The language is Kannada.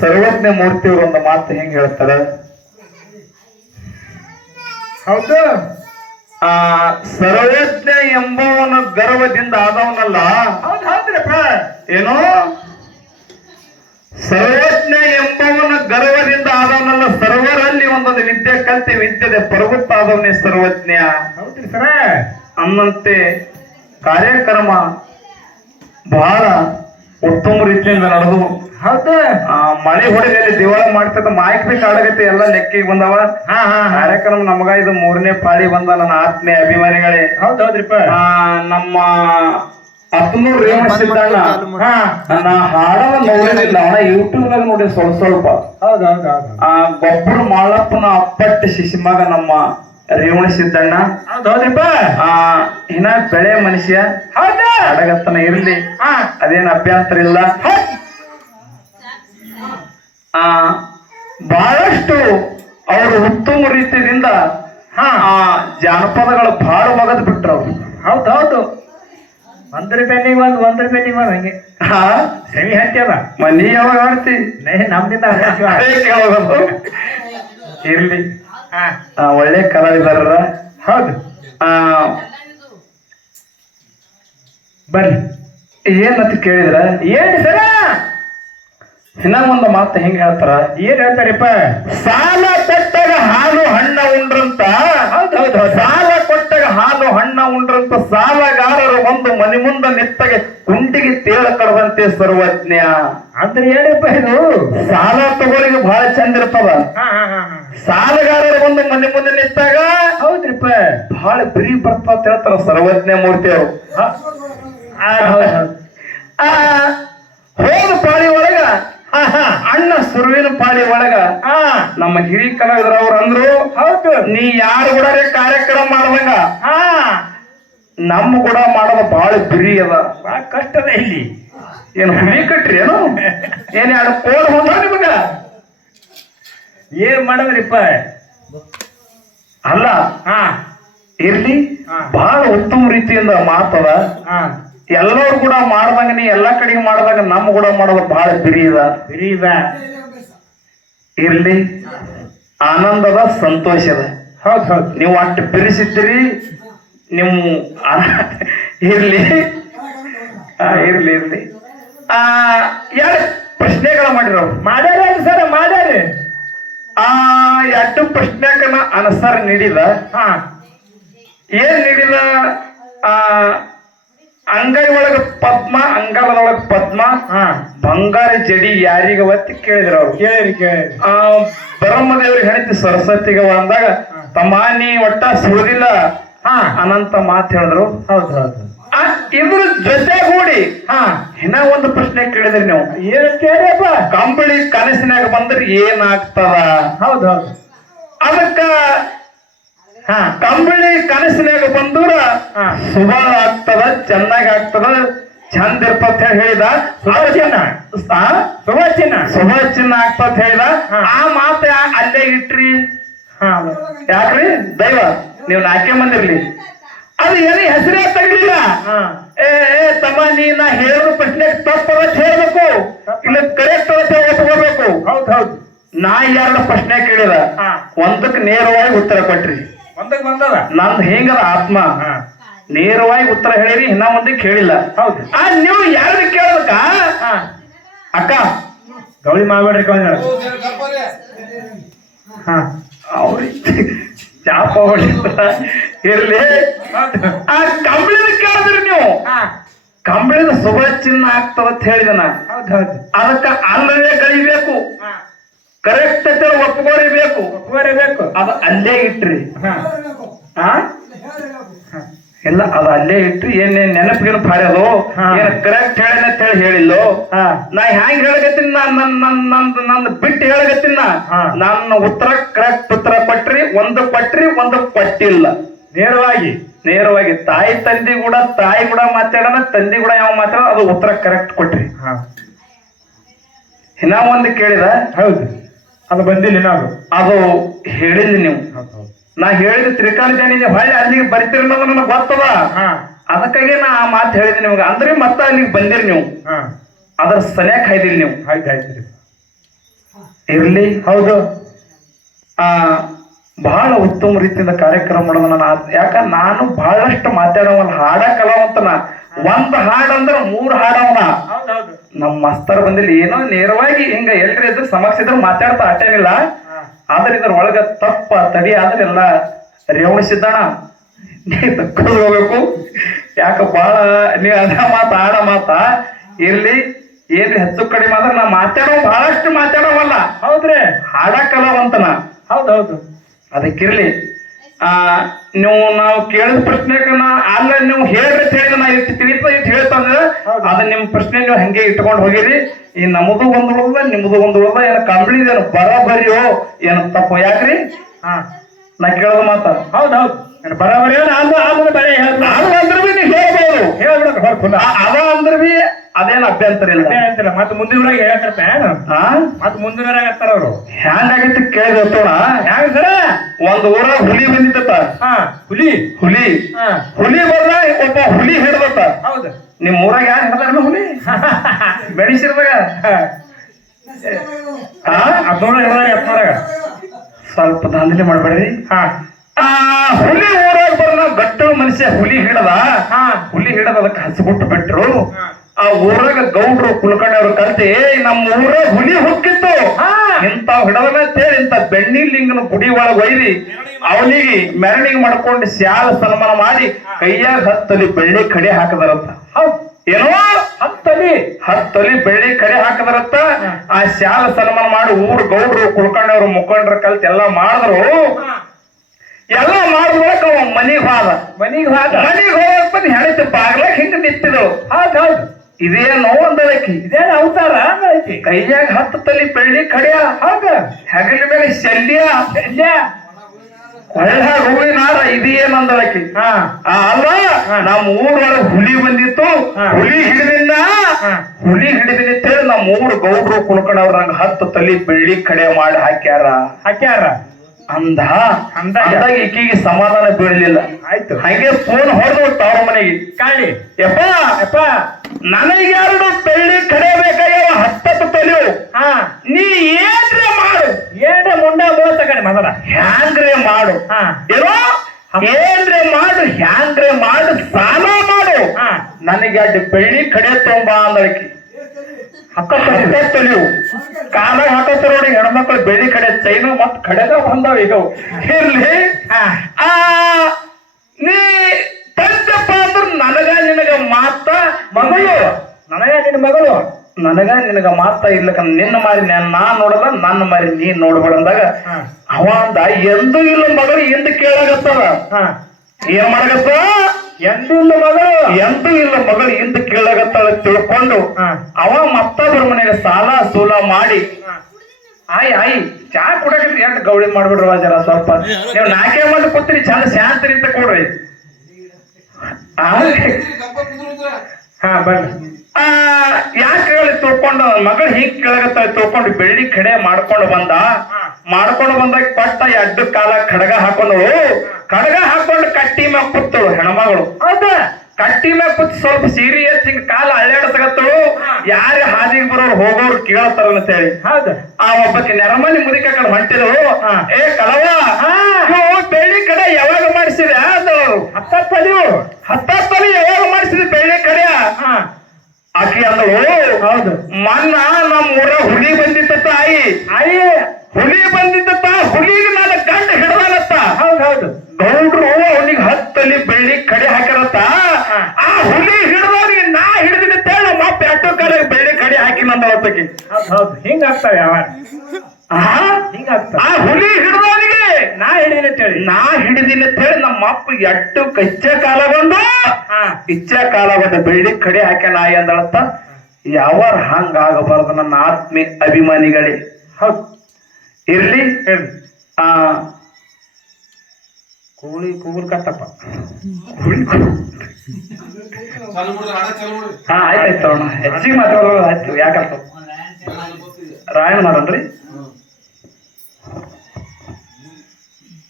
ಸರ್ವಜ್ಞ ಮೂರ್ತಿಯವರು ಒಂದು ಮಾತು ಹೆಂಗ್ ಹೇಳ್ತಾರ? ಹೌದು. ಆ ಸರ್ವಜ್ಞ ಎಂಬವನ ಗರ್ವದಿಂದ ಆದವನಲ್ಲ? ಏನೋ? ಸರ್ವಜ್ಞ ಎಂಬವನ ಗರ್ವದಿಂದ ಆದವನಲ್ಲ? ಸರ್ವರಲ್ಲಿ ಒಂದೊಂದು ವಿದ್ಯೆ ಕಲ್ತಿ ವಿದ್ಯೆದೆ ಪರ್ವತ ಆದವನೇ ಸರ್ವಜ್ಞ ಹೌದ್ರಿ ಸರ ಅನ್ನಂತೆ ಕಾರ್ಯಕ್ರಮ ಬಹಳ ಉತ್ತಮ ರೀತಿಯಿಂದ ನಡೆದು ಹೌದು. ಆ, ಮಳೆ ಹೊಡೆದಲ್ಲಿ ದೇವಳ ಮಾಡ್ತದ ಮಾಯಕ್ ಬಿ ಕಾಡಗತ್ತೆ ಎಲ್ಲ ಲೆಕ್ಕಿಗೆ ಬಂದವ. ಹಾ ಹಾ ಹಾ. ಕಾರ್ಯಕ್ರಮ ನಮಗ ಇದು ಮೂರನೇ ಪಾಳಿ ಬಂದ ನನ್ನ ಆತ್ಮೀಯ ಅಭಿಮಾನಿಗಳೇ. ಹೌದೌದ್ರಿಪ್ಪ ಹೌದ್ರಿಪ್ಪ ಆ, ನಮ್ಮ ಹತ್ನೂರು ರೇವಣ ಸಿದ್ದಣ್ಣ ಹಾ ನಾ ಹಾಡವ ಅವನ ಯೂಟ್ಯೂಬ್ ದಾಗ ನೋಡಿ ಸ್ವಲ್ಪ ಸ್ವಲ್ಪ. ಆ ಗೊಬ್ಬರ ಮಾಳಪ್ಪನ ಅಪ್ಪಟ್ಟ ಶಿಶಿಮಗ ನಮ್ಮ ರೇವಣ ಸಿದ್ದಣ್ಣ. ಹೌದ್ ಹೌದ್ರಿಪ್ಪ ಆ ಇನ್ನ ಬೆಳೆ ಮನುಷ್ಯ. ಹೌದ. ಹಾಡಗತ್ತನ ಇರಲಿ. ಆ ಅದೇನ್ ಅಭ್ಯಂತರ ಇಲ್ಲ? ಆ ಬಹಳಷ್ಟು ಅವರು ಉತ್ತಮ ರೀತಿಯಿಂದ ಹಾ. ಆ ಜಾನಪದಗಳು ಬಹಳ ಒಗದ್ ಬಿಟ್ರು ಅವ್ರು. ಹೌದೌದು ಹೌದು. ಒಂದ್ ರೂಪಾಯಿ ಒಂದ್ ಒಂದ್ ರೂಪಾಯಿ ಒಂದ್ ಹಂಗೆ. ಹಾ. ಸೆಮಿ ಹಾಕ್ಯದ ಮನಿ ಯಾವಾಗ ಆಡ್ತಿ? ನೇ ನಮ್ದಿಂದ. ಇರ್ಲಿ. ಒಳ್ಳೆ ಕಲಾವಿದರ ಹೌದು. ಆ ಬರ್ರಿ. ಏನಂತ ಕೇಳಿದ್ರ? ಏನ್ ಸರ? ಇನ್ನ ಒಂದು ಮಾತು ಹೆಂಗ್ ಹೇಳ್ತಾರ? ಏನ್ ಹೇಳ್ತಾರಪ್ಪ? ಸಾಲ ಕೊಟ್ಟಾಗ ಹಾಲು ಹಣ್ಣ ಉಂಡ್ರಂತ? ಹೌದೌದು ಹೌದ್ ಹೌದ್. ಸಾಲ ಕೊಟ್ಟಾಗ ಹಾಲು ಹಣ್ಣ ಉಂಡ್ರಂತ ಸಾಲಗಾರರು ಒಂದು ಮನೆ ಮುಂದ ನಿತ್ತಗೆ ಕುಂಟಿಗೆ ತೇಳ ಕಡದಂತೆ ಸರ್ವಜ್ಞ. ಅಂದ್ರೆ ಏನಪ್ಪ ಇದು? ಸಾಲ ತಗೊಳಿಗೆ ಬಹಳ ಚಂದ ಇರ್ತದ ಸಾಲಗಾರರ ಒಂದು ಮನೆ ಮುಂದೆ ನಿಂತಾಗ ಹೌದ್ರಿಪ್ಪ. ಬಹಳ ಬಿರಿ ಬರ್ತಾ ಅಂತ ಹೇಳ್ತಾರ ಸರ್ವಜ್ಞ ಮೂರ್ತಿ ಅವರು ಹ- ಆ, ಹೌದ್ ಪಾಳಿ ಒಳಗ ಅಣ್ಣ ಸುರುವಿನ ಪಾಳಿ ಒಳಗ ನಮ್ಮ ಹಿರಿ ಕಲಾವಿದ್ರ ಅವ್ರು ಅಂದ್ರು ಹೌದು. ನೀ ಯಾರು ಕೂಡ ಕಾರ್ಯಕ್ರಮ ಮಾಡ್ದಂಗ? ನಮ್ಮ ಕೂಡ ಮಾಡೋದು ಬಹಳ ಬಿರಿ ಅದ. ಬಹಳ ಕಷ್ಟದ ಇಲ್ಲಿ. ಏನು ಹುಲಿ ಕಟ್ರಿ ಏನು? ಏನ್ ಎರಡು ಕೋಲ್ ಹೋದ ನಿಮಗ? ಏನ್ ಮಾಡದ್ರಿಪ್ಪ? ಅಲ್ಲ ಹಾ. ಇರ್ಲಿ. ಬಹಳ ಉತ್ತಮ ರೀತಿಯಿಂದ ಮಾತದ. ಹಾ. ಎಲ್ಲರೂ ಕೂಡ ಮಾಡ್ದಂಗ ನೀ ಎಲ್ಲಾ ಕಡೆ ಮಾಡ್ದಂಗ ನಮ್ ಕೂಡ ಮಾಡೋದು ಬಹಳ ಬಿರಿ ಅದ. ಬಿರಿ ಇದ ಇರ್ಲಿ. ಆನಂದದ ಸಂತೋಷದ. ಹೌದ್ ಹೌದ್. ನೀವು ಅಷ್ಟು ಬಿರಿಸಿದ್ರಿ ನಿಮ್ಮ ಆ- ಇರ್ಲಿ. ಇರ್ಲಿ ಇರ್ಲಿ. ಆ ಎರಡು ಪ್ರಶ್ನೆಗಳ ಮಾಡಿರೋ. ಮಾಡ್ಯಾರ ಸರ್? ಮಾಡ್ಯಾರ. ಆ ಎರಡು ಪ್ರಶ್ನೆಕನ ಅನಸರ್ ನೀಡಿದ. ಹಾ. ಏನ್ ನೀಡಿದ? ಆ ಅಂಗೈ ಒಳಗ ಪದ್ಮ ಅಂಗಾಲದೊಳಗ ಪದ್ಮ ಹಾ. ಬಂಗಾರ ಜಡಿ ಯಾರಿಗ ಒತ್ತಿ ಕೇಳಿದ್ರ ಅವ್ರು. ಕೇಳಿ ಕೇಳಿ ಆ ಬ್ರಹ್ಮದೇವ್ರಿಗೆ ಹೆಣತಿ ಸರಸ್ವತಿಗೆ ಅಂದಾಗ ತಮ್ಮ ನೀ ಒಟ್ಟ ಸುಳಿದಿಲ್ಲ. ಹಾ. ಅನಂತ ಮಾತು ಹೇಳಿದ್ರು. ಹೌದು ಹೌದು. ಆ ಇದ್ರ ಜೊತೆಗೂಡಿ. ಹಾ. ಇನ್ನ ಒಂದು ಪ್ರಶ್ನೆ ಕೇಳಿದ್ರಿ ನೀವು. ಏನ್ ಕೇಳಿಯಪ್ಪ? ಕಂಬಳಿ ಕನಸಿನಾಗ ಬಂದ್ರೆ ಏನಾಗ್ತದ? ಹೌದು ಹೌದು. ಅದಕ್ಕ ಕಂಬಳಿ ಕನಸಿನಾಗ ಬಂದೂರ ಶುಭ ಆಗ್ತದ ಚೆನ್ನಾಗಿ ಆಗ್ತದ ಚಂದ ಇರ್ತತ್ ಹೇಳಿ ಹೇಳಿದ ಸುಭಾಷಿಣ ಆ? ಸುಭಾಷಿಣ ಶುಭ ಚಿನ್ನ ಆಗ್ತದ ಹೇಳಿದ. ಆ ಮಾತ ಅಲ್ಲೇ ಇಟ್ರಿ? ಹಾ. ಯಾಕ್ರಿ? ದೈವ ನೀವು ನಾಲ್ಕೇ ಮಂದಿರ್ಲಿ ಅದು ಏನು ಹೆಸರೇ ತಗಲಿಲ್ಲ ಏ ತಮ್ಮ ನೀ ನಾ ಹೇಳೋ ಪ್ರಶ್ನೆ ತಪ್ಪದ ಹೇಳ್ಬೇಕು. ಇಲ್ಲ ಕರೆಕ್ಟ್ ಒಪ್ಕೋಬೇಕು. ಹೌದ್ ಹೌದ್. ನಾ ಎರಡು ಪ್ರಶ್ನೆ ಕೇಳಿದ. ಒಂದಕ್ಕೆ ನೇರವಾಗಿ ಉತ್ತರ ಕೊಟ್ರಿ. ಒಂದಕ್ ಬಂದದ? ನಂದ್ ಹೆಂಗದ ಆತ್ಮ? ನೇರವಾಗಿ ಉತ್ತರ ಹೇಳಿರಿ ಇನ್ನ ಮುಂದೆ ಕೇಳಿಲ್ಲ. ಹೌದು. ಆ ನೀವು ಯಾರು ಕೇಳ್ಬೇಕ? ಅಕ್ಕ. ಗೌಳಿ ಮಾಡ್ಬೇಡ್ರಿ ಕೌಂಜ ಹಾ. ಅವ್ರಿ ಚಾಪ ಇರ್ಲಿ. ಆ ಕಂಬಳಿದ ಕೇಳಿದ್ರಿ ನೀವು. ಕಂಬಳಿದ ಶುಭ ಚಿನ್ನ ಆಗ್ತದ ಅಂತ ಹೇಳಿದ ನಾ. ಹೌದ್ ಹೌದು. ಅದಕ್ಕ ಅಲ್ಲೇ ಕಳಿಬೇಕು ಕರೆಕ್ಟ್ ಒಪ್ಕೋರಿಬೇಕು ಬರಬೇಕು ಅದು ಅಲ್ಲೇ ಇಟ್ರಿ. ಹಾ. ಇಲ್ಲ ಅದು ಅಲ್ಲೇ ಇಟ್ರಿ ಏನೇನ್ ನೆನಪಿನ ಭಾರಿ ಅದು. ಏನ್ ಕರೆಕ್ಟ್ ಹೇಳಿ ಅಂತ ಹೇಳಿ ಹೇಳಿಲ್ಲೋ. ಹಾ. ನಾ ಹ್ಯಾಂಗ ಹೇಳಗತ್ತಿನ ನಾ? ನನ್ ನನ್ ನಂದ್ ನಂದ್ ಬಿಟ್ಟು ಹೇಳಗತ್ತಿನ ನನ್ನ ಉತ್ತರ ಕರೆಕ್ಟ್ ಉತ್ತರ ಕೊಟ್ರಿ ಒಂದು ಕೊಟ್ರಿ ಒಂದು ಕೊಟ್ಟಿಲ್ಲ. ನೇರವಾಗಿ. ನೇರವಾಗಿ ತಾಯಿ ತಂದಿ ಕೂಡ ತಾಯಿ ಕೂಡ ಮಾತಾಡೋಣ ತಂದಿ ಕೂಡ ಯಾವ ಮಾತಾಡೋಣ ಅದು ಉತ್ತರ ಕರೆಕ್ಟ್ ಕೊಟ್ರಿ. ಇನ್ನ ಒಂದು ಕೇಳಿದ? ಹೌದು. ಅದು ಬಂದಿಲ್ಲ ನಾನು ಅದು. ಹೇಳಿಲ್ಲ ನೀವು. ನಾ ಹೇಳಿದ ತ್ರಿಕಾಲ ಜನಿಗೆ ಹೊಳ್ಳಿ ಅಲ್ಲಿಗೆ ಬರ್ತೀರಿ ಅನ್ನೋದು ನನಗೆ ಗೊತ್ತದ? ಅದಕ್ಕಾಗಿ ನಾ ಆ ಮಾತು ಹೇಳಿದೆ ನಿಮ್ಗೆ. ಅಂದ್ರೆ ಮತ್ತೆ ಅಲ್ಲಿಗೆ ಬಂದಿರಿ ನೀವು. ಅದರ ಸರಿಯಾಗಿ ಕಾಯ್ದಿಲ್ಲ ನೀವು. ಆಯ್ತು ಆಯ್ತು ಇರ್ಲಿ. ಹೌದು. ಆ ಬಹಳ ಉತ್ತಮ ರೀತಿಯಿಂದ ಕಾರ್ಯಕ್ರಮ ಮಾಡೋದು ನಾನು. ಯಾಕ? ನಾನು ಬಹಳಷ್ಟು ಮಾತಾಡವಲ್ಲ. ಹಾಡ ಕಲಾವಂತನ ಒಂದ್ ಹಾಡ್ ಮೂರು ಹಾಡವನ. ನಮ್ಮ ಮಾಸ್ತರ್ ಬಂದಿಲ್ಲ ಏನೋ ನೇರವಾಗಿ ಹಿಂಗ ಎಲ್ರಿ ಇದ್ರ ಸಮಕ್ಷ ಇದ್ರ ಮಾತಾಡ್ತಾ ಆಟೇನಿಲ್ಲ ಆದ್ರೆ ಇದ್ರ ಒಳಗ ತಪ್ಪ ತಡಿ ಆದ್ರೆ ಎಲ್ಲ ರೇವಣಿಸಿದ್ದಾಣ. ನೀ ತಕ್ಕೊಂಡು ಹೋಗ್ಬೇಕು. ಯಾಕ ಬಾಳ ನೀ ಅದ ಮಾತ ಆಡ ಮಾತ. ಇರ್ಲಿ ಏನ್ರಿ ಹೆಚ್ಚು ಕಡಿಮೆ ಆದ್ರೆ ನಾ ಮಾತಾಡೋ ಬಹಳಷ್ಟು ಮಾತಾಡೋವಲ್ಲ. ಹೌದ್ರಿ. ಹಾಡ ಕಲಾವಂತನ ಹೌದೌದು ಅದಕ್ಕಿರ್ಲಿ ಆ ನೀವು ನಾವು ಕೇಳಿದ ಪ್ರಶ್ನೆಗೆ ನಾ ಅಲ್ಲ ನೀವು ಹೇಳ್ರಿ ಹೇಳಿ ನಾ ಇಷ್ಟು ತಿಳಿತ ಇಷ್ಟು ಹೇಳ್ತಂದ್ರೆ ಅದು ಅದ ನಿಮ್ ಪ್ರಶ್ನೆ ನೀವು ಹಂಗೆ ಇಟ್ಕೊಂಡು ಹೋಗಿರಿ. ಈ ನಮ್ಮದು ಒಂದು ಉಳ್ದ ನಿಮ್ಮದು ಒಂದು ಉಳ್ದ ಏನ ಕಂಬಳಿದೇನು ಬರಬರಿಯೋ ಏನು ತಪ್ಪು ಯಾಕ್ರಿ? ಹಾ. ನಾ ಕೇಳೋದು ಮಾತ. ಹೌದೌದು ಬರೋಬರಿ ನಾನು ಆದ್ರೆ ಬೆಳೆ ಹೇಳ್ತಾರೆ ಅಲ್ಲ ಅಂದ್ರೆ ಬಿ ನೀವು ಹೇಳ್ಬೋದು. ಆ- ಅದ ಅಂದ್ರೆ ಬಿ ಅದೇನು ಅಭ್ಯಂತರ ಇಲ್ಲ. ಅಭ್ಯಂತರ ಮತ್ತೆ ಮುಂದಿನ ಊರಾಗ ಹಾ ಮತ್ತೆ ಮುಂದಿನ ಊರಾಗ ಹತ್ತಾರ ಅವರು ಹ್ಯಾಂಗಾಗಿತ್ತು ಕೇಳಿದೋಣ ಹ್ಯಾಂಗ ಸರ? ಒಂದ್ ಊರಾಗ ಹುಲಿ ಬಂದಿತ್ತ ಹಾ ಹುಲಿ? ಹುಲಿ. ಹುಲಿ ಬರ್ದ ಒಬ್ಬ ಹುಲಿ ಹಿಡ್ದತ್ತ. ಹೌದು. ನಿಮ್ ಊರಾಗ ಯಾರು ಹಿಡ್ದಾರ ಹುಲಿ? ಬೆಳೆಸಿರ್ದಾಗ ಹದಿನೇಳು ಎಪ್ಪನೂರಾಗ ಸ್ವಲ್ಪ ದಾಂಧಲೆ ಮಾಡ್ಬೇಡ್ರಿ. ಹಾ. ಹುಲಿ ಊರಾಗ ಬರಲ್ಲ ಗಟ್ಟ ಮನುಷ್ಯ ಹುಲಿ ಹಿಡದ. ಹಾ. ಹುಲಿ ಹಿಡದ ಅದಕ್ಕೆ ಹಸ್ಬಿಟ್ಟು ಬಿಟ್ರು. ಆ ಊರಾಗ ಗೌಡ್ರು ಕುಲ್ಕರ್ಣಿಯವ್ರು ಕಲ್ತಿ ನಮ್ಮ ಊರ ಹುಲಿ ಹುಕ್ಕಿತ್ತು ಇಂತ ಅಂತೇಳಿ ಇಂತ ಬೆಣ್ಣಿ ಲಿಂಗನ ಗುಡಿ ಒಳಗ ಒಯ್ರಿ ಅವನಿಗೆ ಮೆರವಣಿಗೆ ಮಾಡ್ಕೊಂಡು ಸ್ಯಾಲ ಸನ್ಮಾನ ಮಾಡಿ ಕೈಯಾಗ ಹತ್ತಲಿ ಬೆಳ್ಳಿ ಕಡೆ ಹಾಕದರಂತ ಏನೋ? ಹತ್ತಲಿ. ಹತ್ತಲಿ ಬೆಳ್ಳಿ ಕಡೆ ಹಾಕದರತ್ತ. ಆ ಶಾಲ ಸನ್ಮಾನ ಮಾಡಿ ಊರ್ ಗೌಡ್ರು ಕುಳ್ಕೊಂಡವ್ರು ಮುಖಂಡ್ರ ಕಲ್ತ್ ಎಲ್ಲಾ ಮಾಡಿದ್ರು. ಎಲ್ಲ ಮಾಡಿದ್ರಕ ಅವ ಮನಿಗ್ ಹೋದ. ಮನಿಗ್ ಹಾದ. ಮನಿಗ್ ಹೋದ ಹೆಣತಿ ಬಾಗ್ಲಾಗ ಹಿಂಗ ನಿಂತಿದ್ರು ಹೌದ್ ಹೌದು. ಇದೇನೋ ಅಂದಳಕಿ ಇದೇ ಅವತಾರ ಐತಿ? ಕೈಯಾಗ ಹತ್ತು ತಲೆ ಬೆಳ್ಳಿ ಕಡೆಯ ಹಾಗ? ಹೆಗಲ ಮೇಲೆ ಶಲ್ಯ ಶಲ್ಯ? ಕೊಳ್ಳ ಹೂವಿನಾರ ಇದೇನಂದಳಕಿ ಹಾ. ಅಲ್ಲ ನಮ್ಮ ಊರೊಳಗೆ ಹುಲಿ ಬಂದಿತ್ತು. ಹುಲಿ ಹಿಡಿದಿಲ್ಲ. ಹುಲಿ ಹಿಡಿದಿನಿ ಅಂತೇಳಿ ನಮ್ಮ ಊರು ಗೌಡ್ರು ಕುಣ್ಕೊಂಡವ್ರ ನಂಗೆ ಹತ್ತು ತಲೆ ಬೆಳ್ಳಿ ಕಡೆ ಮಾಡಿ ಹಾಕ್ಯಾರ. ಹಾಕ್ಯಾರ? ಅಂದ. ಅಂದಾಗ? ಈಕಿಗೆ ಸಮಾಧಾನ ಬೀಳಲಿಲ್ಲ. ಆಯ್ತು. ಹಂಗೆ ಫೋನ್ ಹೊಡೆದು ಅವ್ರ ಮನೆಗೆ. ಕಾಳಿ. ಯಪ್ಪ! ಅಪ್ಪ ನನಗೆರಡು ಬೆಳ್ಳಿ ಕಡೆ ಬೇಕಾಗ್ಯಾವ ಹತ್ತತ್ತು ತಲಿಯು ಹಾ. ನೀ ಏನ್ರೆ ಮಾಡು. ಏನ್ರ ಮುಂಡ ಮೂವತ್ತ ಕಡೆ ಮೊದಲ ಹ್ಯಾಂಗ್ರೆ ಮಾಡು. ಹಾ. ಏನೋ? ಏನ್ರೆ ಮಾಡು ಹ್ಯಾಂಗ್ರೆ ಮಾಡು ಸಾಲ ಮಾಡು. ಹಾ. ನನಗೆ ಅಡ್ಡ ಬೆಳ್ಳಿ ಕಡೆ ತೊಂಬ ಅಂದಳಕಿ. ಹತ್ತೊಂಬತ್ತಲಿವು ಕಾಲ ಹಾಕೋತಾರ ನೋಡಿ ಹೆಣ್ಮಕ್ಳು ಬೆಳ್ಳಿ ಕಡೆ ಚೈನು ಮತ್ ಕಡೆದ ಬಂದವ ಈಗ. ಇರ್ಲಿ. ಆ ನೀ ಅಂದ್ರ ನನಗ ನಿನಗ ಮಾತ ಮಗಳು. ನನಗ ನಿನ್ನ ಮಗಳು. ನನಗ ನಿನಗ ಮಾತ ಇರ್ಲಕ್ಕ ನಿನ್ನ ಮಾರಿ ನಾನ್ ನಾ ನೋಡಲ್ಲ ನನ್ನ ಮಾರಿ ನೀ ನೋಡ್ಬೋಳ ಅಂದಾಗ ಅವ ಅಂದ ಎಂದೂ ಇಲ್ಲ ಮಗಳು ಎಂದು ಕೇಳಾಗತ್ತದ? ಏನ್ ಮಾಡಗತ್ತ ಎಂದಿಲ್ಲ ಮಗಳು. ಎಂದೂ ಇಲ್ಲ ಮಗಳು ಇಂದ ಕೇಳಾಗತ್ತಾಳ ತಿಳ್ಕೊಂಡು ಅವ ಮತ್ತೊಬ್ಬರ ಮನೆಗೆ ಸಾಲ ಸೂಲ ಮಾಡಿ ಆಯ್ ಆಯ್ ಚಾ ಕುಡಕತ್ರಿ ಎಂಟು ಗೌಳಿ ಮಾಡ್ಬಿಡ್ರಿ ಜರ ಸ್ವಲ್ಪ. ನೀವು ನಾಲ್ಕೇ ಮಂದಿ ಕೂತ್ರಿ ಚಂದ ಶಾಂತರಿಂದ ಕೊಡ್ರಿ? ಹಾ ಬನ್ನಿ. ಆ, ಯಾಕೆ ಹೇಳಿ ತಿಳ್ಕೊಂಡು? ಮಗಳು ಹೀಗ್ ಕೇಳಗತ್ತ ತಿಳ್ಕೊಂಡು ಬೆಳ್ಳಿ ಕಡೆ ಮಾಡ್ಕೊಂಡು ಬಂದ. ಮಾಡ್ಕೊಂಡು ಬಂದಾಗ ಪಟ್ಟ ಎಡ್ಡ ಕಾಲ ಖಡ್ಗ ಹಾಕೊಂಡು ಖಡ್ಗ ಹಾಕೊಂಡು ಕಟ್ಟಿ ಮ್ಯಾಗ ಕೂತಳು ಹೆಣಮಗಳು. ಹೌದಾ? ಕಟ್ಟಿ ಮ್ಯಾಗ ಕೂತ್ ಸ್ವಲ್ಪ ಸೀರಿಯಸ್ ಹಿಂಗ್ ಕಾಲ ಅಳ್ಳಾಡಸಕತ್ತಳು ಯಾರ ಹಾದಿಗೆ ಬರೋರು ಹೋಗೋರು ಕೇಳತ್ತಾರ ಅಂತ ಹೇಳಿ ಹೌದು? ಆ ಒಬ್ಬಕ್ಕೆ ನೆರಮಲಿ ಮುದಿ ಕಡೆ ಹೊಂಟಿದ್ರು ಹಾ. ಏ ಕಳವ ಬೆಳ್ಳಿ ಕಡೆ ಯಾವಾಗ ಮಾಡಿಸಿದೆ? ಅಂದಳು ಹತ್ತಪ್ಪದು ಹತ್ತತ್ತಲ್ಲಿ ಯಾವಾಗ ಮಾಡಿಸಿದೆ ಬೆಳ್ಳಿ ಕಡೆ? ಹಾ. ಆಕಿ ಅಂದಳು ಹೌದು. ಮನ್ನ ನಮ್ಮ ಊರ ಹುಲಿ ಬಂದಿತ್ತ ತಾಯಿ. ಅಯ್ಯ. ಹುಲಿ ಬಂದಿತ್ತ ಹುಲಿಗೆ ನಾನು ಗಂಡ ಹಿಡ್ದಾನತ್ತ ಹೌದು ಹೌದು ಗೌಡ್ರು ಅವನಿಗೆ ಹತ್ತಲ್ಲಿ ಬೆಳ್ಳಿ ಕಡೆ ಹಾಕಿರತ್ತ ಹಾ. ಆ ಹುಲಿ ಹಿಡ್ದವ್ರಿಗೆ ನಾ ಹಿಡಿದಿನ ತೇಳ ನಮ್ಮ ಅಪ್ಪ ಎಟ್ಟು ಕಾಲ ಬೆಳ್ಳಿ ಕಡೆ ಹಿಂಗಾಗ್ತಾವ ಯಾವ ಆ ಹಿಂಗ ಆಗ್ತಾವ ಆ ಹುಲಿ ಹಿಡಿದವನಿಗೆ ನಾ ಹಿಡಿದಿನ ಅಂತೇಳಿ ನಾ ಹಿಡಿದಿನ ಅಂತೇಳಿ ನಮ್ಮ ಅಪ್ಪ ಎಟ್ಟು ಕಚ್ಚ ಕಾಲ ಬಂದು ಹಾ. ಇಚ್ಚ ಕಾಲ ಬಂದು ಬೆಳ್ಳಿ ಕಡೆ ಹಾಕ್ಯ ನಾಯಿ ಅಂದಳತ್ತ ಯಾವಾರ ಹಂಗಾಗಬಾರ್ದು ನನ್ನ ಆತ್ಮೀಯ ಅಭಿಮಾನಿಗಳೇ. ಹೌದು. ಇರ್ಲಿ. ಹೇಳಿ ಆ ಕೂಳಿ ಕೂಗುಲ್ ಕತ್ತಪ್ಪ ಹಾ ಆಯ್ತಾಯ್ತು ಅಣ್ಣ ಹೆಚ್ಚಿಗೆ ಮಾತಾಡೋದು ಆಯ್ತು ಯಾಕಂತ. ರಾಯಣ್ಣ ಮಾಡೋಣ್ರಿ